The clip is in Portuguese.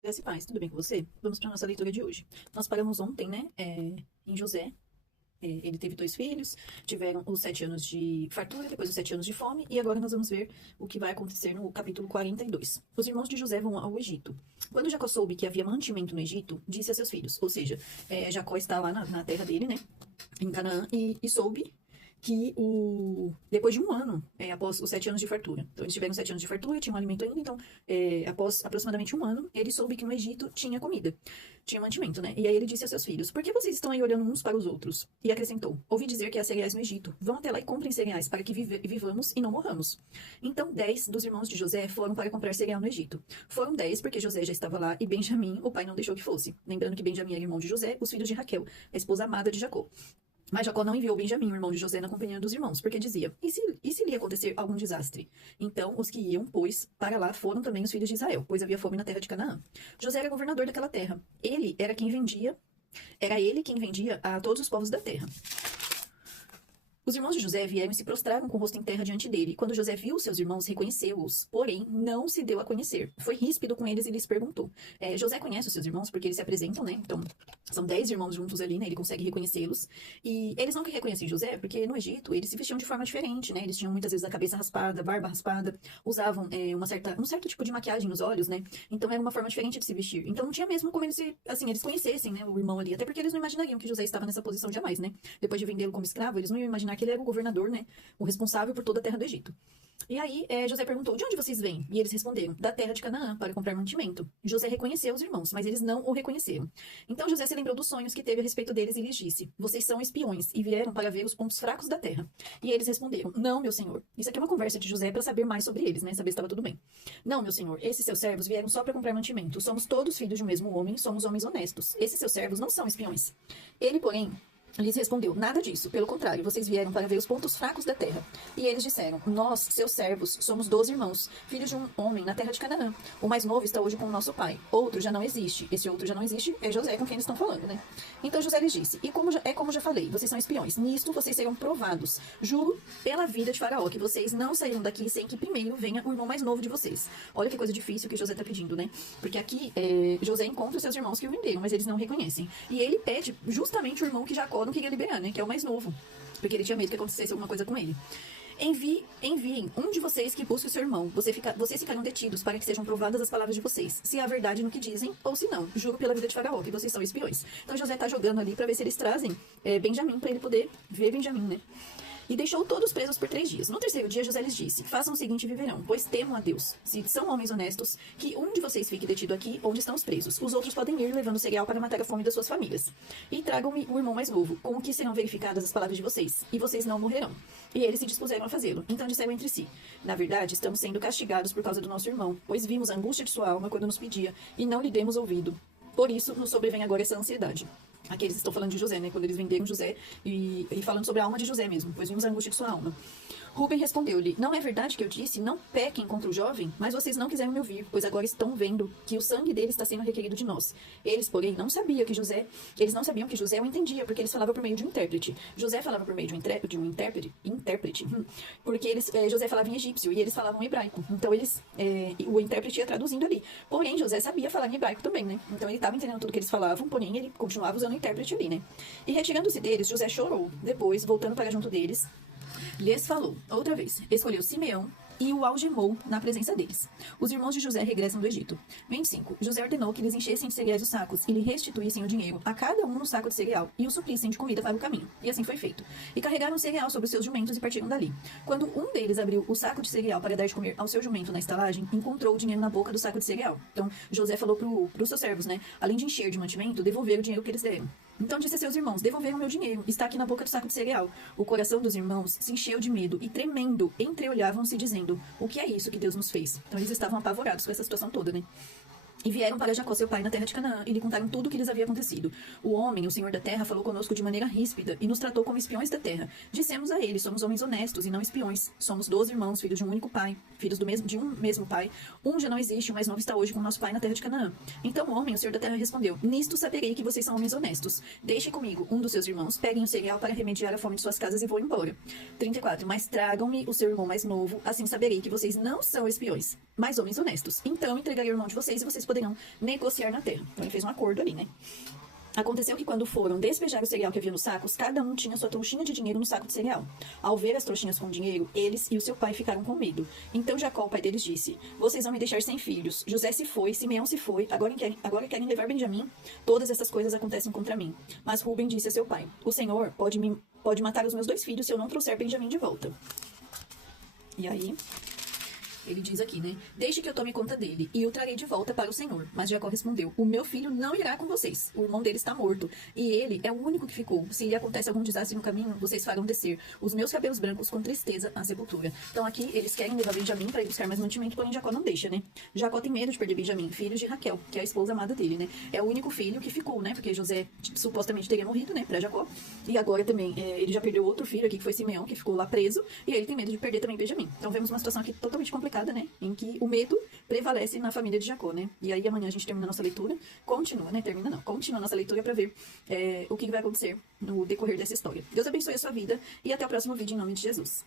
Graça e paz, tudo bem com você? Vamos para a nossa leitura de hoje. Nós paramos ontem, né, em José. Ele teve 2 filhos, tiveram os 7 anos de fartura, depois os 7 anos de fome, e agora nós vamos ver o que vai acontecer no capítulo 42. Os irmãos de José vão ao Egito. Quando Jacó soube que havia mantimento no Egito, disse a seus filhos, ou seja, Jacó está lá na terra dele, né, em Canaã, e soube que depois de um ano, após os 7 anos de fartura. Então, eles tiveram 7 anos de fartura, tinham alimento ainda, então, após aproximadamente um ano, ele soube que no Egito tinha comida, tinha mantimento, né? E aí ele disse a seus filhos, por que vocês estão aí olhando uns para os outros? E acrescentou, ouvi dizer que há cereais no Egito, vão até lá e comprem cereais para que vivamos e não morramos. Então, 10 dos irmãos de José foram para comprar cereal no Egito. Foram 10 porque José já estava lá e Benjamim, o pai, não deixou que fosse. Lembrando que Benjamim era irmão de José, os filhos de Raquel, a esposa amada de Jacó. Mas Jacó não enviou Benjamim, o irmão de José, na companhia dos irmãos, porque dizia, e se lhe acontecer algum desastre? Então, os que iam, pois, para lá foram também os filhos de Israel, pois havia fome na terra de Canaã. José era governador daquela terra. Era ele quem vendia a todos os povos da terra. Os irmãos de José vieram e se prostraram com o rosto em terra diante dele. Quando José viu os seus irmãos, reconheceu-os, porém não se deu a conhecer. Foi ríspido com eles e lhes perguntou. José conhece os seus irmãos porque eles se apresentam, né? Então, são 10 irmãos juntos ali, né? Ele consegue reconhecê-los. E eles não reconhecem José porque no Egito eles se vestiam de forma diferente, né? Eles tinham muitas vezes a cabeça raspada, barba raspada, usavam um certo tipo de maquiagem nos olhos, né? Então era uma forma diferente de se vestir. Então não tinha mesmo como eles conhecessem, né? O irmão ali. Até porque eles não imaginariam que José estava nessa posição jamais, né? Depois de vendê-lo como escravo, eles não iam imaginar que ele era o governador, né? O responsável por toda a terra do Egito. E aí, José perguntou, de onde vocês vêm? E eles responderam, da terra de Canaã, para comprar mantimento. José reconheceu os irmãos, mas eles não o reconheceram. Então José se lembrou dos sonhos que teve a respeito deles e lhes disse, vocês são espiões e vieram para ver os pontos fracos da terra. E eles responderam, não, meu senhor. Isso aqui é uma conversa de José para saber mais sobre eles, né? Saber se estava tudo bem. Não, meu senhor, esses seus servos vieram só para comprar mantimento. Somos todos filhos de um mesmo homem, somos homens honestos. Esses seus servos não são espiões. Ele, porém, lhes respondeu, nada disso, pelo contrário, vocês vieram para ver os pontos fracos da terra. E eles disseram, nós, seus servos, somos 12 irmãos, filhos de um homem na terra de Canaã. O mais novo está hoje com o nosso pai. Outro já não existe. Esse outro já não existe é José, com quem eles estão falando, né? Então José lhes disse, como já falei, vocês são espiões. Nisto vocês serão provados. Juro pela vida de Faraó, que vocês não sairão daqui sem que primeiro venha o irmão mais novo de vocês. Olha que coisa difícil que José está pedindo, né? Porque aqui José encontra os seus irmãos que o venderam, mas eles não reconhecem. E ele pede justamente o irmão que Jacó não queria liberar, né? Que é o mais novo. Porque ele tinha medo que acontecesse alguma coisa com ele. Enviem um de vocês que busque o seu irmão. Vocês ficarão detidos para que sejam provadas as palavras de vocês. Se há verdade no que dizem, ou se não. Juro pela vida de Faraó que vocês são espiões. Então José tá jogando ali para ver se eles trazem Benjamim, para ele poder ver Benjamim, né? E deixou todos presos por 3 dias. No terceiro dia, José lhes disse, façam o seguinte e viverão, pois temam a Deus. Se são homens honestos, que um de vocês fique detido aqui, onde estão os presos. Os outros podem ir levando cereal para matar a fome das suas famílias. E tragam-me o irmão mais novo, com o que serão verificadas as palavras de vocês, e vocês não morrerão. E eles se dispuseram a fazê-lo. Então disseram entre si, na verdade, estamos sendo castigados por causa do nosso irmão, pois vimos a angústia de sua alma quando nos pedia, e não lhe demos ouvido. Por isso, nos sobrevém agora essa ansiedade. Aqui eles estão falando de José, né? Quando eles venderam José e falando sobre a alma de José mesmo, pois vimos a angústia de sua alma. Rubem respondeu-lhe, não é verdade que eu disse, não pequem contra o jovem? Mas vocês não quiseram me ouvir, pois agora estão vendo que o sangue dele está sendo requerido de nós. Eles, porém, não sabiam que José o entendia, porque eles falavam por meio de um intérprete. José falava por meio de um intérprete, porque José falava em egípcio e eles falavam em hebraico. Então o intérprete ia traduzindo ali. Porém, José sabia falar em hebraico também, né? Então ele estava entendendo tudo que eles falavam, porém ele continuava usando o intérprete ali, né? E retirando-se deles, José chorou. Depois, voltando para junto deles, lhes falou, outra vez, escolheu Simeão e o algemou na presença deles. Os irmãos de José regressam do Egito. 25. José ordenou que lhes enchessem de cereais os sacos e lhe restituíssem o dinheiro, a cada um no saco de cereal, e o suprissem de comida para o caminho. E assim foi feito. E carregaram o cereal sobre os seus jumentos e partiram dali. Quando um deles abriu o saco de cereal para dar de comer ao seu jumento na estalagem, encontrou o dinheiro na boca do saco de cereal. Então, José falou para os seus servos, né? Além de encher de mantimento, devolver o dinheiro que eles deram. Então disse a seus irmãos, devolveram meu dinheiro, está aqui na boca do saco de cereal. O coração dos irmãos se encheu de medo e, tremendo, entreolhavam-se dizendo, o que é isso que Deus nos fez? Então eles estavam apavorados com essa situação toda, né? E vieram para Jacó, seu pai, na terra de Canaã, e lhe contaram tudo o que lhes havia acontecido. O homem, o senhor da terra, falou conosco de maneira ríspida e nos tratou como espiões da terra. Dissemos a ele, somos homens honestos e não espiões. Somos 12 irmãos, filhos de um único pai, filhos de um mesmo pai. Um já não existe, o mais novo está hoje com nosso pai na terra de Canaã. Então o homem, o senhor da terra, respondeu, nisto saberei que vocês são homens honestos. Deixe comigo um dos seus irmãos, peguem o cereal para remediar a fome de suas casas e vou embora. 34. Mas tragam-me o seu irmão mais novo, assim saberei que vocês não são espiões, mas homens honestos. Então entregarei o irmão de vocês e vocês poderão negociar na terra. Então ele fez um acordo ali, né? Aconteceu que quando foram despejar o cereal que havia nos sacos, cada um tinha sua trouxinha de dinheiro no saco de cereal. Ao ver as trouxinhas com dinheiro, eles e o seu pai ficaram com medo. Então Jacó, o pai deles, disse: vocês vão me deixar sem filhos. José se foi, Simeão se foi, agora querem levar Benjamim? Todas essas coisas acontecem contra mim. Mas Rúben disse a seu pai: o Senhor pode matar os meus 2 filhos se eu não trouxer Benjamim de volta. E aí... ele diz aqui, né? Deixe que eu tome conta dele, e o trarei de volta para o Senhor. Mas Jacó respondeu: o meu filho não irá com vocês. O irmão dele está morto, e ele é o único que ficou. Se lhe acontece algum desastre no caminho, vocês farão descer os meus cabelos brancos com tristeza à sepultura. Então aqui, eles querem levar Benjamim para ir buscar mais mantimento, porém Jacó não deixa, né? Jacó tem medo de perder Benjamim, filho de Raquel, que é a esposa amada dele, né? É o único filho que ficou, né? Porque José supostamente teria morrido, né? Para Jacó. E agora também, ele já perdeu outro filho aqui, que foi Simeão, que ficou lá preso, e ele tem medo de perder também Benjamim. Então vemos uma situação aqui totalmente complicada, né? Em que o medo prevalece na família de Jacó, né? E aí amanhã a gente termina a nossa leitura, continua a nossa leitura para ver o que vai acontecer no decorrer dessa história. Deus abençoe a sua vida e até o próximo vídeo em nome de Jesus.